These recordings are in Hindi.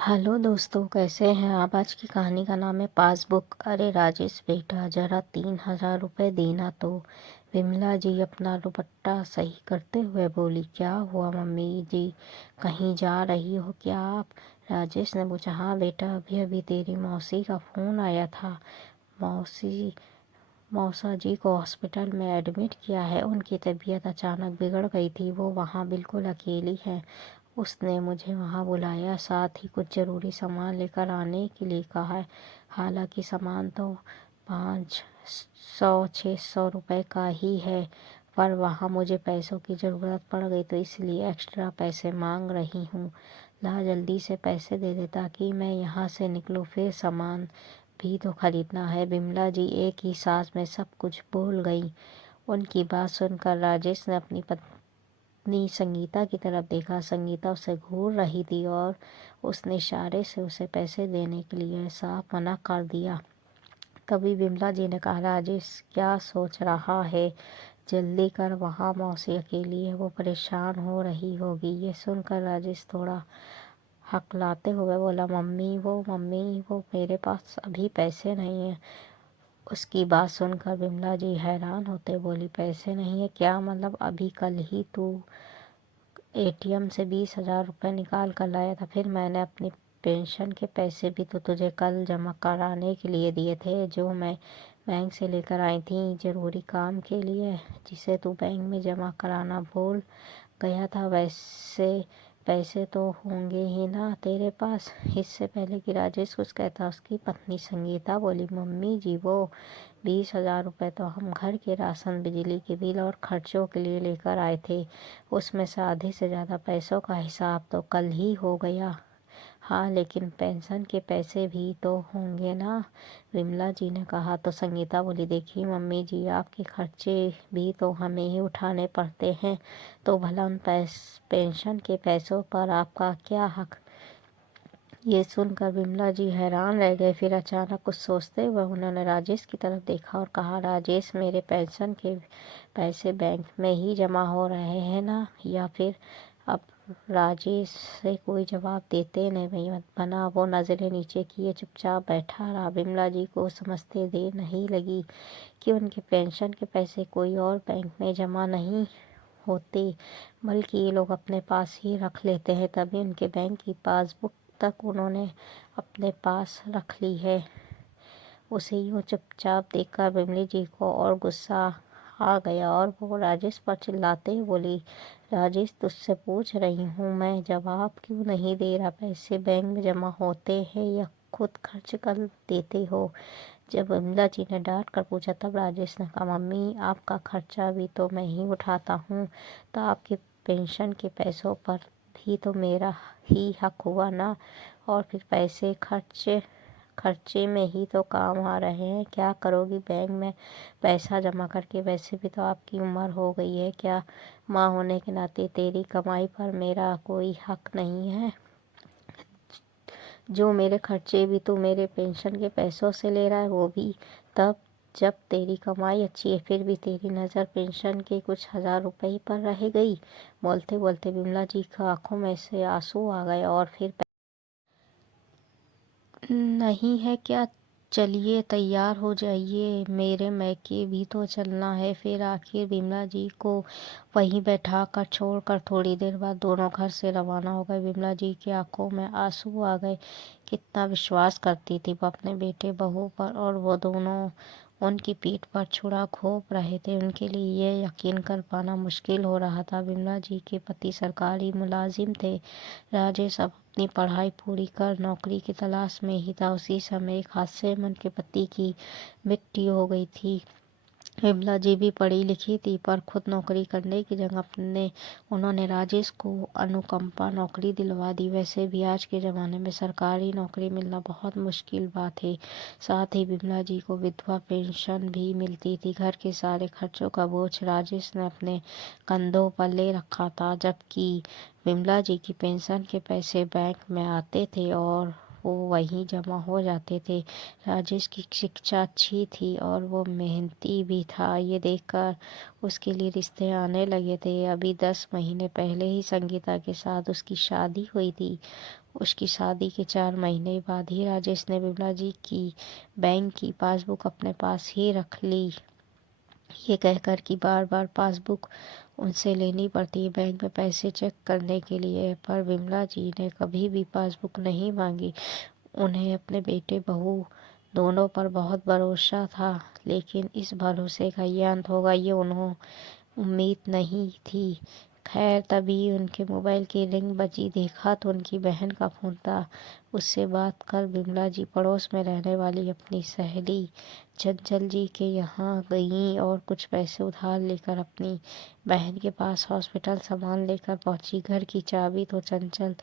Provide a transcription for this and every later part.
हेलो दोस्तों, कैसे हैं आप। आज की कहानी का नाम है पासबुक। अरे राजेश बेटा, जरा 3,000 रुपये देना तो। विमला जी अपना दुपट्टा सही करते हुए बोली। क्या हुआ मम्मी जी, कहीं जा रही हो क्या आप। राजेश ने पूछा। हाँ बेटा, अभी अभी तेरी मौसी का फ़ोन आया था। मौसी मौसा जी को हॉस्पिटल में एडमिट किया है। उनकी तबीयत अचानक बिगड़ गई थी। वो वहाँ बिल्कुल अकेली हैं। उसने मुझे वहाँ बुलाया, साथ ही कुछ ज़रूरी सामान लेकर आने के लिए कहा है। हालांकि सामान तो 500-600 रुपये का ही है, पर वहाँ मुझे पैसों की ज़रूरत पड़ गई तो इसलिए एक्स्ट्रा पैसे मांग रही हूँ। ला जल्दी से पैसे दे दे ताकि मैं यहाँ से निकलूँ, फिर सामान भी तो खरीदना है। बिमला जी एक ही सांस में सब कुछ बोल गई। उनकी बात सुनकर राजेश ने अपनी पत्नी संगीता की तरफ देखा। संगीता उसे घूर रही थी और उसने इशारे से उसे पैसे देने के लिए साफ मना कर दिया। तभी बिमला जी ने कहा, राजेश क्या सोच रहा है, जल्दी कर, वहाँ मौसी अकेली है, वो परेशान हो रही होगी। ये सुनकर राजेश थोड़ा हकलाते हुए बोला, मम्मी वो मेरे पास अभी पैसे नहीं हैं। उसकी बात सुनकर बिमला जी हैरान होते बोली, पैसे नहीं है क्या मतलब। अभी कल ही तू एटीएम से 20,000 रुपये निकाल कर लाया था, फिर मैंने अपनी पेंशन के पैसे भी तो तुझे कल जमा कराने के लिए दिए थे, जो मैं बैंक से लेकर आई थी ज़रूरी काम के लिए, जिसे तू बैंक में जमा कराना भूल गया था। वैसे पैसे तो होंगे ही ना तेरे पास। इससे पहले कि राजेश कुछ कहता, उसकी पत्नी संगीता बोली, मम्मी जी वो 20,000 रुपये तो हम घर के राशन, बिजली के बिल और खर्चों के लिए लेकर आए थे। उसमें से आधे से ज़्यादा पैसों का हिसाब तो कल ही हो गया। हाँ लेकिन पेंशन के पैसे भी तो होंगे ना, विमला जी ने कहा। तो संगीता बोली, देखिए मम्मी जी, आपके खर्चे भी तो हमें ही उठाने पड़ते हैं, तो भला उन पेंशन के पैसों पर आपका क्या हक। ये सुनकर विमला जी हैरान रह गए। फिर अचानक कुछ सोचते हुए उन्होंने राजेश की तरफ देखा और कहा, राजेश मेरे पेंशन के पैसे बैंक में ही जमा हो रहे हैं ना, या फिर। अब राजेश से कोई जवाब देते नहीं बना। वो नज़रें नीचे किए चुपचाप बैठा रहा। विमला जी को समझते देर नहीं लगी कि उनके पेंशन के पैसे कोई और बैंक में जमा नहीं होते, बल्कि ये लोग अपने पास ही रख लेते हैं। तभी उनके बैंक की पासबुक तक उन्होंने अपने पास रख ली है। उसे यूं चुपचाप देखकर बिमली जी को और गुस्सा आ गया और वो राजेश पर चिल्लाते हुए बोली, राजेश तुझसे पूछ रही हूँ मैं, जवाब क्यों नहीं दे रहा। पैसे बैंक में जमा होते हैं या खुद खर्च कर देते हो। जब विमला जी ने डांट कर पूछा तब राजेश ने कहा, मम्मी आपका खर्चा भी तो मैं ही उठाता हूँ, तो आपके पेंशन के पैसों पर भी तो मेरा ही हक हुआ ना, और फिर पैसे खर्चे में ही तो काम आ रहे हैं। क्या करोगी बैंक में पैसा जमा करके। वैसे भी तो आपकी उम्र हो गई है, क्या माँ होने के नाते तेरी कमाई पर मेरा कोई हक नहीं है। जो मेरे खर्चे भी तू मेरे पेंशन के पैसों से ले रहा है, वो भी तब जब तेरी कमाई अच्छी है। फिर भी तेरी नज़र पेंशन के कुछ 1,000 रुपये पर रह गई। बोलते बोलते विमला जी की आंखों में से आंसू आ गए। और फिर नहीं है क्या, चलिए तैयार हो जाइए, मेरे मैके भी तो चलना है। फिर आखिर विमला जी को वहीं बैठा कर छोड़कर थोड़ी देर बाद दोनों घर से रवाना हो गए। विमला जी की आंखों में आंसू आ गए। कितना विश्वास करती थी वो अपने बेटे बहू पर, और वो दोनों उनकी पीठ पर छुरा घोंप रहे थे। उनके लिए ये यकीन कर पाना मुश्किल हो रहा था। विमला जी के पति सरकारी मुलाजिम थे। राजेश अब अपनी पढ़ाई पूरी कर नौकरी की तलाश में ही था। उसी समय एक हादसे में उनके पति की मृत्यु हो गई थी। विमला जी भी पढ़ी लिखी थी, पर खुद नौकरी करने की जगह उन्होंने राजेश को अनुकंपा नौकरी दिलवा दी। वैसे भी आज के ज़माने में सरकारी नौकरी मिलना बहुत मुश्किल बात है। साथ ही विमला जी को विधवा पेंशन भी मिलती थी। घर के सारे खर्चों का बोझ राजेश ने अपने कंधों पर ले रखा था, जबकि विमला जी की पेंशन के पैसे बैंक में आते थे और वो वहीं जमा हो जाते थे। राजेश की शिक्षा अच्छी थी और वो मेहनती भी था। ये देखकर उसके लिए रिश्ते आने लगे थे। अभी 10 महीने पहले ही संगीता के साथ उसकी शादी हुई थी। उसकी शादी के 4 महीने बाद ही राजेश ने विमला जी की बैंक की पासबुक अपने पास ही रख ली। ये कहकर कि बार बार पासबुक उनसे लेनी पड़ती है बैंक में पैसे चेक करने के लिए, पर विमला जी ने कभी भी पासबुक नहीं मांगी। उन्हें अपने बेटे बहू दोनों पर बहुत भरोसा था, लेकिन इस भरोसे का ये अंत होगा ये उन्हें उम्मीद नहीं थी। खैर, तभी उनके मोबाइल की रिंग बजी। देखा तो उनकी बहन का फोन था। उससे बात कर विमला जी पड़ोस में रहने वाली अपनी सहेली चंचल जी के यहाँ गईं और कुछ पैसे उधार लेकर अपनी बहन के पास हॉस्पिटल सामान लेकर पहुंची। घर की चाबी तो चंचल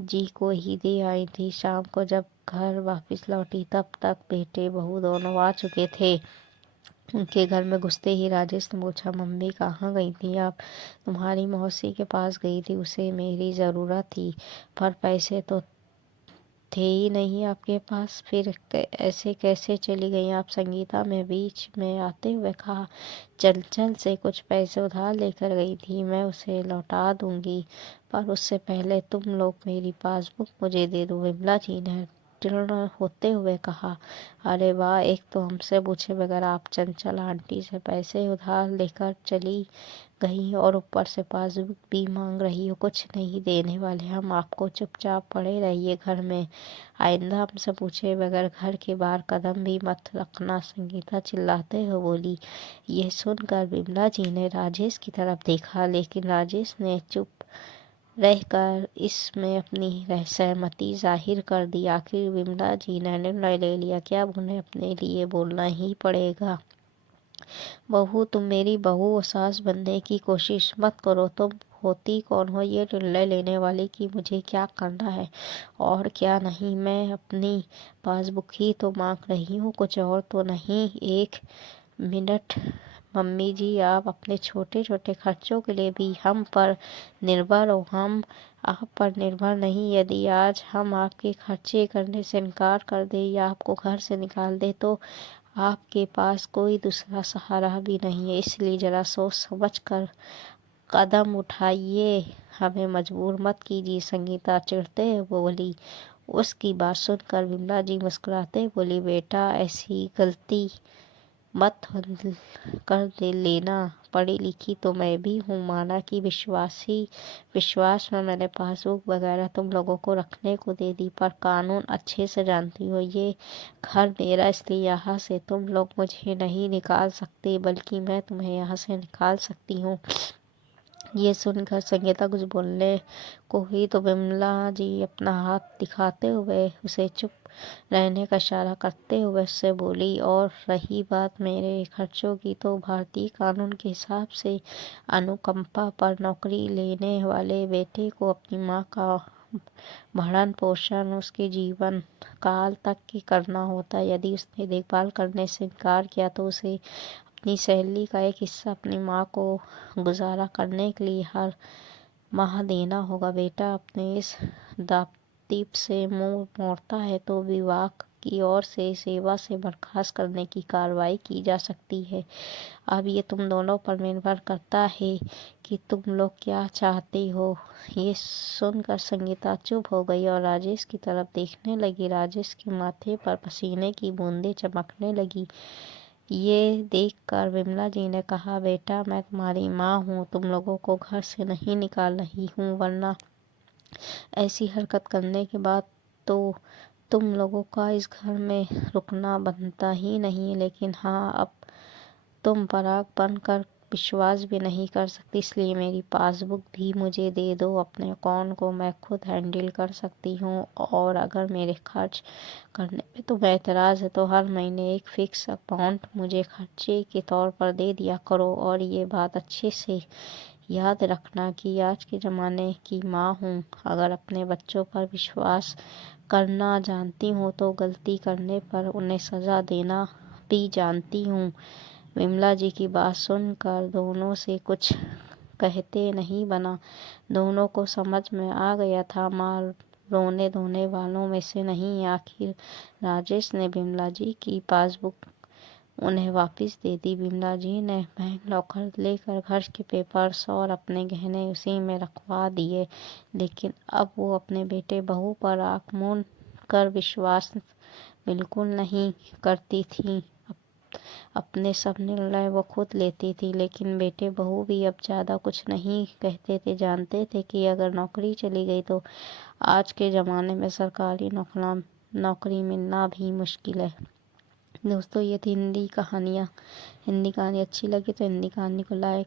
जी को ही दे आई थी। शाम को जब घर वापस लौटी तब तक बेटे बहू दोनों आ चुके थे। उनके घर में घुसते ही राजेश ने पूछा, मम्मी कहाँ गई थी आप? तुम्हारी मौसी के पास गई थी, उसे मेरी ज़रूरत थी, पर पैसे तो थे ही नहीं आपके पास, फिर ऐसे कैसे चली गई आप? संगीता में बीच में आते हुए कहा, चंचल से कुछ पैसे उधार लेकर गई थी, मैं उसे लौटा दूंगी, पर उससे पहले तुम लोग मेरी पासबुक मुझे दे दो। विमला जी ने तीर्ण होते हुए कहा, अरे वाह, एक तो हमसे पूछे बगैर आप चंचल आंटी से पैसे उधार लेकर चली गई और ऊपर से पासबुक भी मांग रही हो। कुछ नहीं देने वाले हम आपको, चुपचाप पड़े रहिए घर में, आइंदा हमसे पूछे बगैर घर के बाहर कदम भी मत रखना, संगीता चिल्लाते हुए बोली। ये सुनकर विमला जी ने राजेश की तरफ देखा, लेकिन राजेश ने चुप रहकर इसमें अपनी सहमति जाहिर कर दी। आखिर विमला जी ने निर्णय ले लिया कि अब उन्हें अपने लिए बोलना ही पड़ेगा। बहू, तुम मेरी बहू और सास बनने की कोशिश मत करो। तुम होती कौन हो ये निर्णय लेने वाली कि मुझे क्या करना है और क्या नहीं? मैं अपनी पासबुक ही तो मांग रही हूँ, कुछ और तो नहीं। एक मिनट मम्मी जी, आप अपने छोटे छोटे खर्चों के लिए भी हम पर निर्भर हो, हम आप पर निर्भर नहीं। यदि आज हम आपके खर्चे करने से इनकार कर दे या आपको घर से निकाल दे तो आपके पास कोई दूसरा सहारा भी नहीं है। इसलिए जरा सोच समझ कर कदम उठाइए, हमें मजबूर मत कीजिए, संगीता चिढ़ते हुए बोली। उसकी बात सुनकर विमला जी मुस्कुराते बोली, बेटा ऐसी गलती मत कर दे लेना, पढ़ी लिखी तो मैं भी हूँ, माना कि विश्वास में मैंने पासबुक वगैरह तुम लोगों को रखने को दे दी, पर कानून अच्छे से जानती हो, ये घर मेरा, इसलिए यहाँ से तुम लोग मुझे नहीं निकाल सकते, बल्कि मैं तुम्हें यहाँ से निकाल सकती हूँ। ये सुनकर संगीता कुछ बोलने को हुई तो विमला जी अपना हाथ दिखाते हुए उसे चुप रहने का इशारा करते हुए उससे बोली, और रही बात मेरे खर्चों की, तो भारतीय कानून के हिसाब से अनुकंपा पर नौकरी लेने वाले बेटे को अपनी माँ का भरण पोषण उसके जीवन काल तक की करना होता है। यदि उसने देखभाल करने से इनकार किया तो उसे अपनी सैलरी का एक हिस्सा अपनी माँ को गुजारा करने के लिए हर माह देना होगा। बेटा अपने इस दायित्व से मुंह मोड़ता है तो विभाग की ओर से सेवा से बर्खास्त करने की कार्रवाई की जा सकती है। अब ये तुम दोनों पर निर्भर करता है कि तुम लोग क्या चाहते हो। ये सुनकर संगीता चुप हो गई और राजेश की तरफ देखने लगी। राजेश के माथे पर पसीने की बूंदें चमकने लगी। ये देखकर विमला जी ने कहा, बेटा मैं तुम्हारी माँ हूँ, तुम लोगों को घर से नहीं निकाल रही हूँ, वरना ऐसी हरकत करने के बाद तो तुम लोगों का इस घर में रुकना बनता ही नहीं। लेकिन हाँ, अब तुम पराग बनकर विश्वास भी नहीं कर सकती, इसलिए मेरी पासबुक भी मुझे दे दो। अपने अकाउंट को मैं खुद हैंडल कर सकती हूँ, और अगर मेरे खर्च करने पे तुम्हें एतराज़ है तो हर महीने एक फिक्स अमाउंट मुझे खर्चे के तौर पर दे दिया करो। और ये बात अच्छे से याद रखना कि आज के ज़माने की माँ हूँ, अगर अपने बच्चों पर विश्वास करना जानती हूँ तो गलती करने पर उन्हें सज़ा देना भी जानती हूँ। विमला जी की बात सुनकर दोनों से कुछ कहते नहीं बना। दोनों को समझ में आ गया था माँ रोने धोने वालों में से नहीं। आखिर राजेश ने विमला जी की पासबुक उन्हें वापस दे दी। विमला जी ने बैंक लॉकर लेकर घर के पेपर्स और अपने गहने उसी में रखवा दिए, लेकिन अब वो अपने बेटे बहू पर आँख मूंद कर विश्वास बिल्कुल नहीं करती थी। अपने सब निर्णय वो खुद लेती थी, लेकिन बेटे बहू भी अब ज़्यादा कुछ नहीं कहते थे। जानते थे कि अगर नौकरी चली गई तो आज के ज़माने में सरकारी नौकरी मिलना भी मुश्किल है। दोस्तों, ये थी हिंदी कहानियाँ। हिंदी कहानी अच्छी लगी तो हिंदी कहानी को लाइक